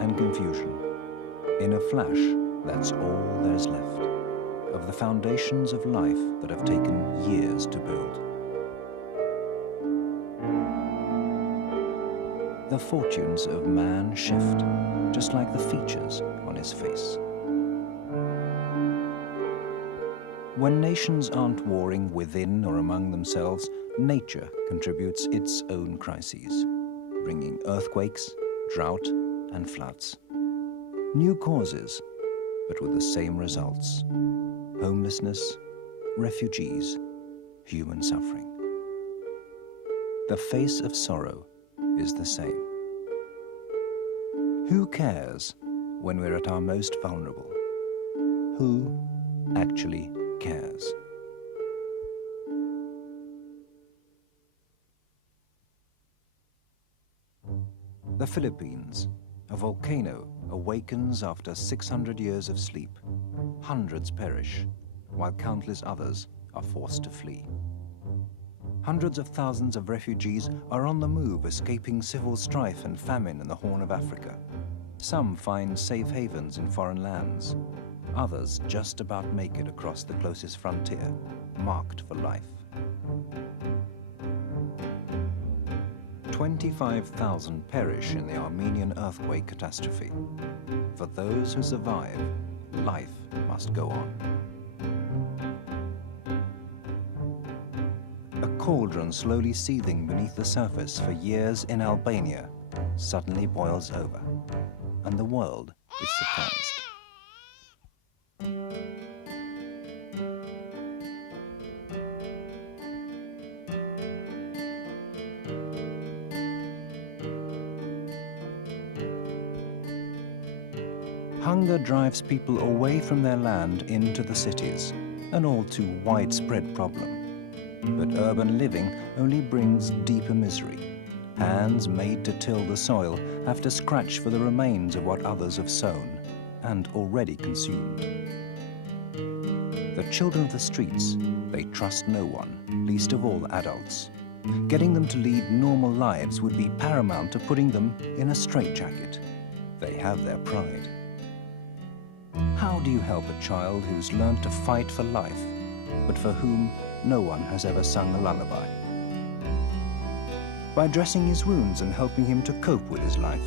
and confusion. In a flash, that's all there's left of the foundations of life that have taken years to build. The fortunes of man shift, just like the features on his face. When nations aren't warring within or among themselves, nature contributes its own crises, bringing earthquakes, drought, and floods. New causes, but with the same results: homelessness, refugees, human suffering. The face of sorrow is the same. Who cares when we're at our most vulnerable? Who actually cares? The Philippines. A volcano awakens after 600 years of sleep. Hundreds perish, while countless others are forced to flee. Hundreds of thousands of refugees are on the move, escaping civil strife and famine in the Horn of Africa. Some find safe havens in foreign lands. Others just about make it across the closest frontier, marked for life. 25,000 perish in the Armenian earthquake catastrophe. For those who survive, life must go on. A cauldron slowly seething beneath the surface for years in Albania suddenly boils over, and the world is surprised. Hunger drives people away from their land into the cities, an all too widespread problem. But urban living only brings deeper misery. Hands made to till the soil have to scratch for the remains of what others have sown and already consumed. The children of the streets, they trust no one, least of all adults. Getting them to lead normal lives would be paramount to putting them in a straitjacket. They have their pride. How do you help a child who's learned to fight for life, but for whom no one has ever sung a lullaby? By dressing his wounds and helping him to cope with his life,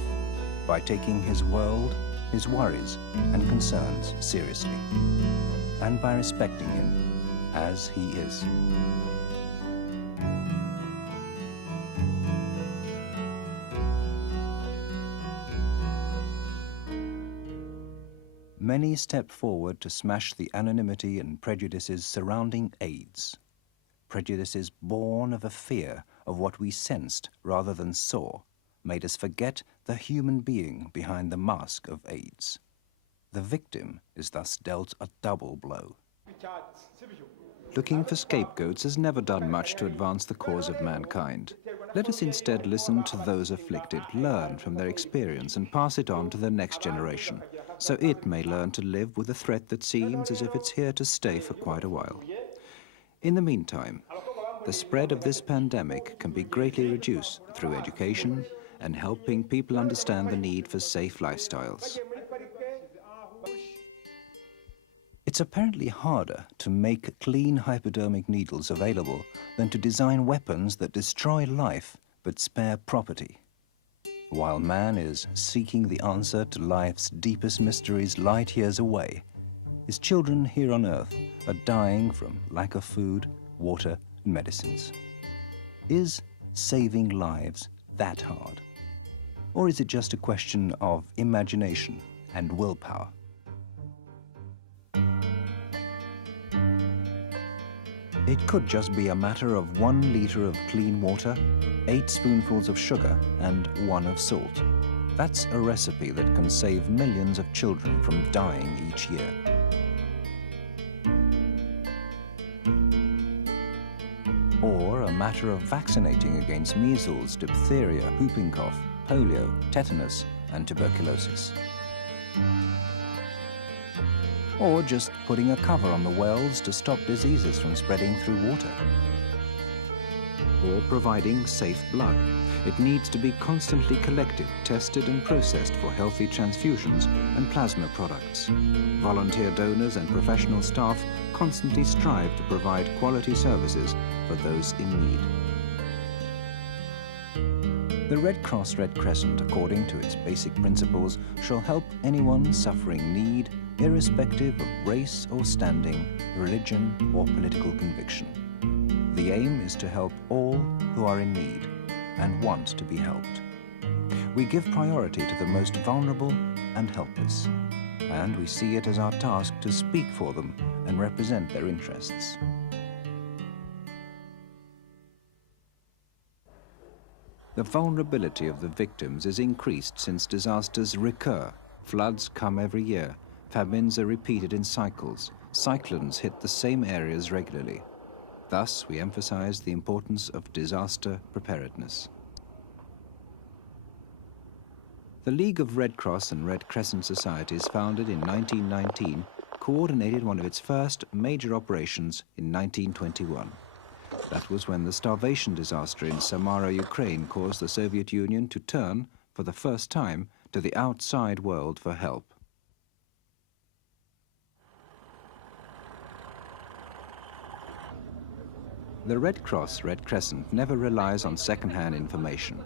by taking his world, his worries and concerns seriously, and by respecting him as he is. Many step forward to smash the anonymity and prejudices surrounding AIDS. Prejudices born of a fear of what we sensed rather than saw made us forget the human being behind the mask of AIDS. The victim is thus dealt a double blow. Looking for scapegoats has never done much to advance the cause of mankind. Let us instead listen to those afflicted, learn from their experience and pass it on to the next generation, so it may learn to live with a threat that seems as if it's here to stay for quite a while. In the meantime, the spread of this pandemic can be greatly reduced through education and helping people understand the need for safe lifestyles. It's apparently harder to make clean hypodermic needles available than to design weapons that destroy life but spare property. While man is seeking the answer to life's deepest mysteries light years away, his children here on Earth are dying from lack of food, water, and medicines. Is saving lives that hard? Or is it just a question of imagination and willpower? It could just be a matter of 1 liter of clean water, 8 spoonfuls of sugar, and 1 of salt. That's a recipe that can save millions of children from dying each year. Or a matter of vaccinating against measles, diphtheria, whooping cough, polio, tetanus, and tuberculosis. Or just putting a cover on the wells to stop diseases from spreading through water. or providing safe blood. It needs to be constantly collected, tested and processed for healthy transfusions and plasma products. Volunteer donors and professional staff constantly strive to provide quality services for those in need. The Red Cross Red Crescent, according to its basic principles, shall help anyone suffering need, irrespective of race or standing, religion or political conviction. The aim is to help all who are in need and want to be helped. We give priority to the most vulnerable and helpless, and we see it as our task to speak for them and represent their interests. The vulnerability of the victims is increased since disasters recur. Floods come every year. Famines are repeated in cycles. Cyclones hit the same areas regularly. Thus, we emphasize the importance of disaster preparedness. The League of Red Cross and Red Crescent Societies, founded in 1919, coordinated one of its first major operations in 1921. That was when the starvation disaster in Samara, Ukraine, caused the Soviet Union to turn, for the first time, to the outside world for help. The Red Cross Red Crescent never relies on second-hand information.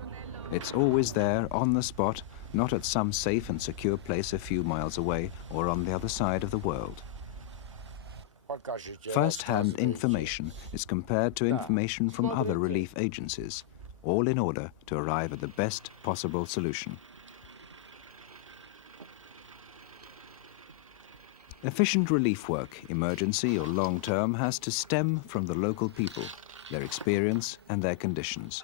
It's always there, on the spot, not at some safe and secure place a few miles away or on the other side of the world. First-hand information is compared to information from other relief agencies, all in order to arrive at the best possible solution. Efficient relief work, emergency or long-term, has to stem from the local people, their experience and their conditions.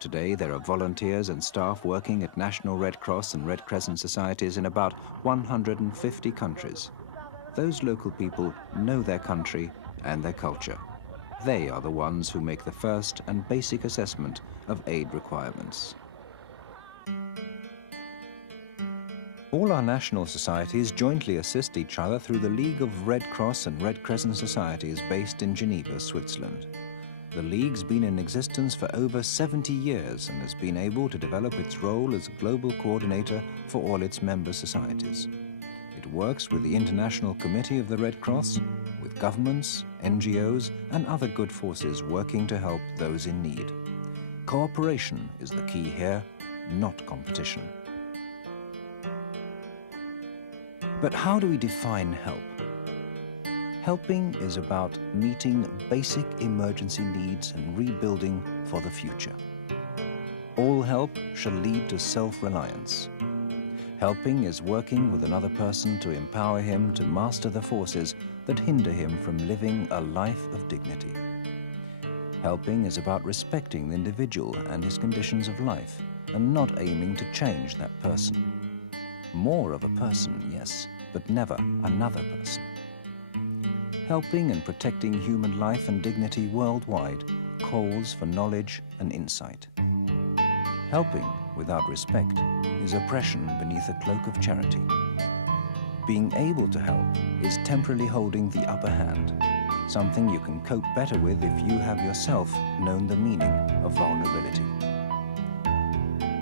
Today there are volunteers and staff working at National Red Cross and Red Crescent societies in about 150 countries. Those local people know their country and their culture. They are the ones who make the first and basic assessment of aid requirements. All our national societies jointly assist each other through the League of Red Cross and Red Crescent Societies based in Geneva, Switzerland. The League's been in existence for over 70 years and has been able to develop its role as global coordinator for all its member societies. It works with the International Committee of the Red Cross, with governments, NGOs and other good forces working to help those in need. Cooperation is the key here, not competition. But how do we define help? Helping is about meeting basic emergency needs and rebuilding for the future. All help shall lead to self-reliance. Helping is working with another person to empower him to master the forces that hinder him from living a life of dignity. Helping is about respecting the individual and his conditions of life and not aiming to change that person. More of a person, yes, but never another person. Helping and protecting human life and dignity worldwide calls for knowledge and insight. Helping without respect is oppression beneath a cloak of charity. Being able to help is temporarily holding the upper hand, something you can cope better with if you have yourself known the meaning of vulnerability.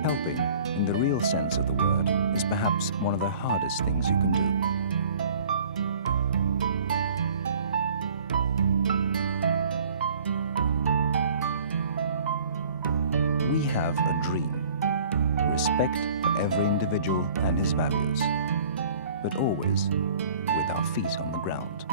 Helping, in the real sense of the word, is perhaps one of the hardest things you can do. We have a dream, respect for every individual and his values, but always with our feet on the ground.